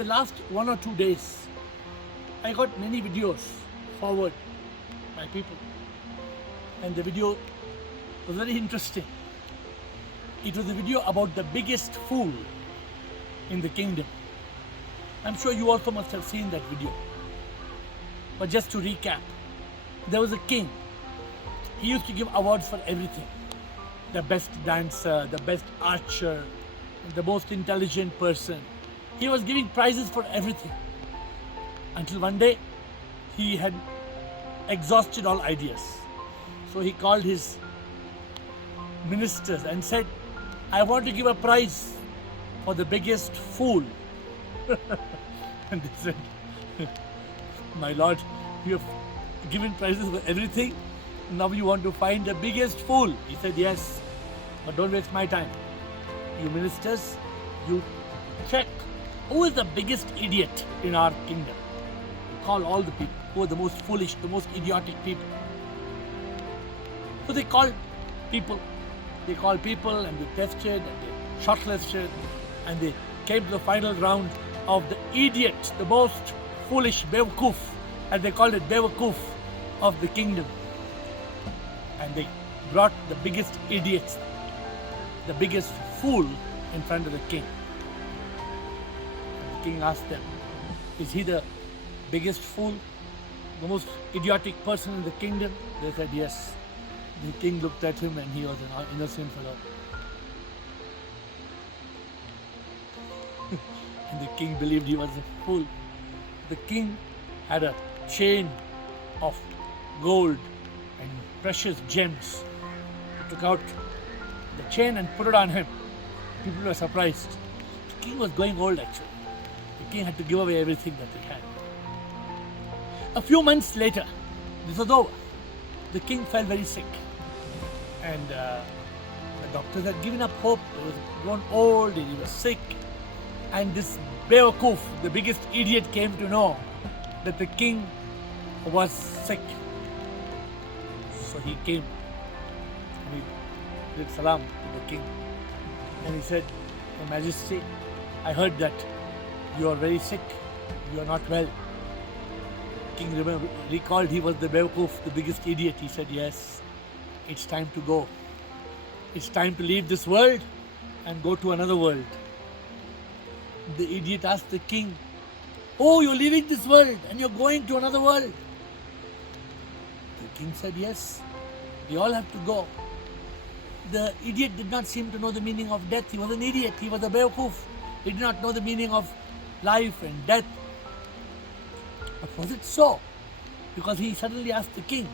the last 1 or 2 days, I got many videos forward by people, and the video was very interesting. It was a video about the biggest fool in the kingdom. I'm sure you also must have seen that video. But just to recap, there was a king. He used to give awards for everything. The best dancer, the best archer, the most intelligent person. He was giving prizes for everything. Until one day, he had exhausted all ideas. So he called his ministers and said, I want to give a prize for the biggest fool. And they said, my lord, you have given prizes for everything. Now you want to find the biggest fool. He said, yes, but don't waste my time. You ministers, you check who is the biggest idiot in our kingdom. Call all the people who are the most foolish, the most idiotic people. So they called people. They called people and they tested and they shortlisted and they came to the final round of the idiot, the most foolish Bewakoof, and they called it Bewakoof of the kingdom. And they brought the biggest idiots, the biggest fool in front of the king. And the king asked them, is he the biggest fool, the most idiotic person in the kingdom? They said yes. The king looked at him and he was an innocent fellow. And the king believed he was a fool. The king had a chain of gold and precious gems. He took out the chain and put it on him. People were surprised. The king was going old actually. The king had to give away everything that he had. A few months later, this was over. The king fell very sick. And the doctors had given up hope. He was grown old and he was sick. And this Bewakoof, the biggest idiot, came to know that the king was sick. So he came and he did salam to the king. And he said, Your Majesty, I heard that you are very sick, you are not well. The king recalled he was the Bewakoof, the biggest idiot. He said, yes, it's time to go. It's time to leave this world and go to another world. The idiot asked the king, oh, you're leaving this world and you're going to another world. The king said, yes, we all have to go. The idiot did not seem to know the meaning of death. He was an idiot. He was a Bewakoof. He did not know the meaning of life and death. But was it so? Because he suddenly asked the king,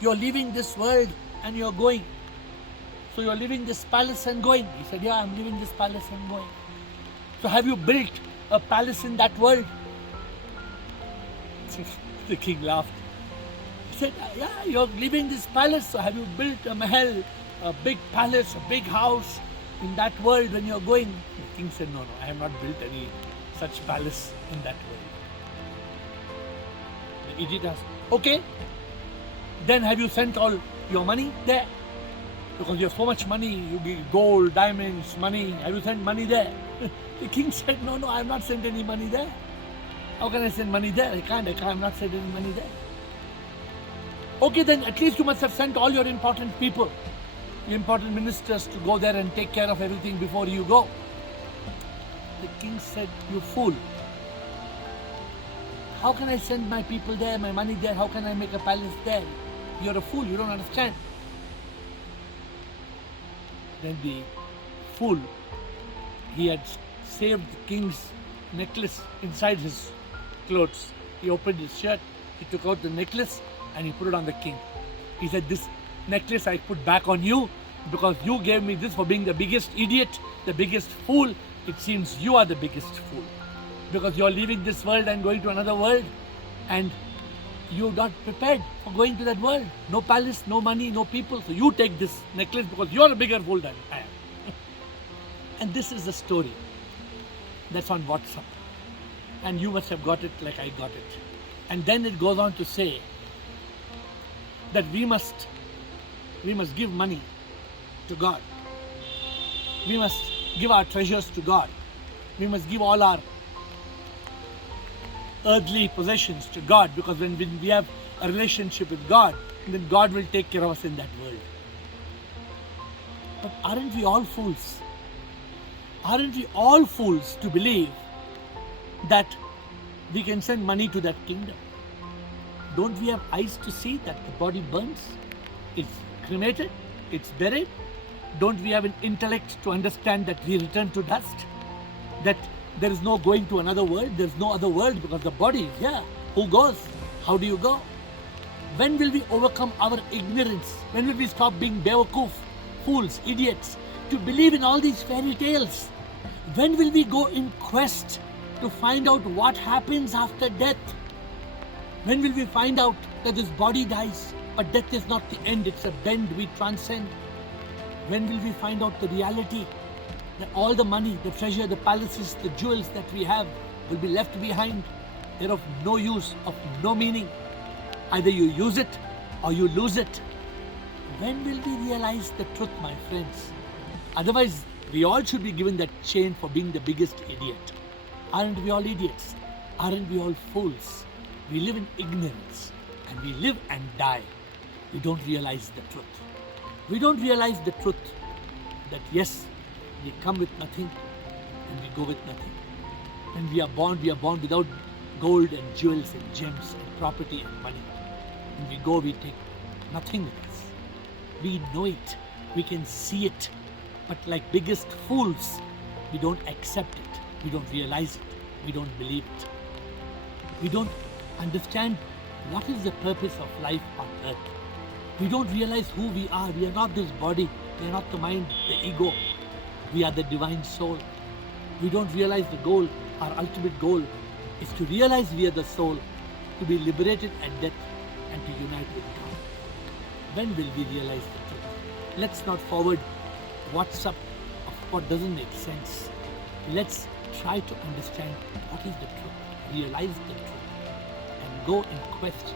you're leaving this world and you're going. So you're leaving this palace and going. He said, yeah, I'm leaving this palace and going. So have you built a palace in that world? The king laughed. He said, yeah, you're leaving this palace. So have you built a mahal, a big palace, a big house in that world when you're going? The king said, no, I have not built any such palace in that world. The idiot asked, okay, then have you sent all your money there? Because you have so much money, you get gold, diamonds, money. Have you sent money there? The king said, no, I have not sent any money there. How can I send money there? I have not sent any money there. Okay, then at least you must have sent all your important people, your important ministers to go there and take care of everything before you go. The king said, you fool. How can I send my people there, my money there? How can I make a palace there? You're a fool, you don't understand. Then the fool, he had saved the king's necklace inside his clothes. He opened his shirt, he took out the necklace and he put it on the king. He said, this necklace I put back on you because you gave me this for being the biggest idiot, the biggest fool. It seems you are the biggest fool because you're leaving this world and going to another world and you're not prepared for going to that world. No palace, no money, no people. So you take this necklace because you're a bigger fool than I am. And this is the story that's on WhatsApp. And you must have got it like I got it. And then it goes on to say that we must give money to God. We must give our treasures to God. We must give all our earthly possessions to God, because when we have a relationship with God, then God will take care of us in that world. But aren't we all fools? Aren't we all fools to believe that we can send money to that kingdom? Don't we have eyes to see that the body burns? It's cremated, it's buried. Don't we have an intellect to understand that we return to dust? That there is no going to another world, there's no other world because the body is here. Who goes? How do you go? When will we overcome our ignorance? When will we stop being bewakoof, fools, idiots, to believe in all these fairy tales? When will we go in quest to find out what happens after death? When will we find out that this body dies, but death is not the end, it's a bend we transcend? When will we find out the reality that all the money, the treasure, the palaces, the jewels that we have will be left behind? They're of no use, of no meaning. Either you use it or you lose it. When will we realize the truth, my friends? Otherwise, we all should be given that chain for being the biggest idiot. Aren't we all idiots? Aren't we all fools? We live in ignorance and we live and die. We don't realize the truth. We don't realize the truth that yes, we come with nothing and we go with nothing. When we are born without gold and jewels and gems and property and money. When we go, we take nothing with us. We know it. We can see it. But like biggest fools, we don't accept it. We don't realize it. We don't believe it. We don't understand what is the purpose of life on earth. We don't realize who we are. We are not this body. We are not the mind, the ego. We are the divine soul. We don't realize the goal. Our ultimate goal is to realize we are the soul, to be liberated at death and to unite with God. When will we realize the truth? Let's not forward WhatsApp of what doesn't make sense. Let's try to understand what is the truth, realize the truth, and go in quest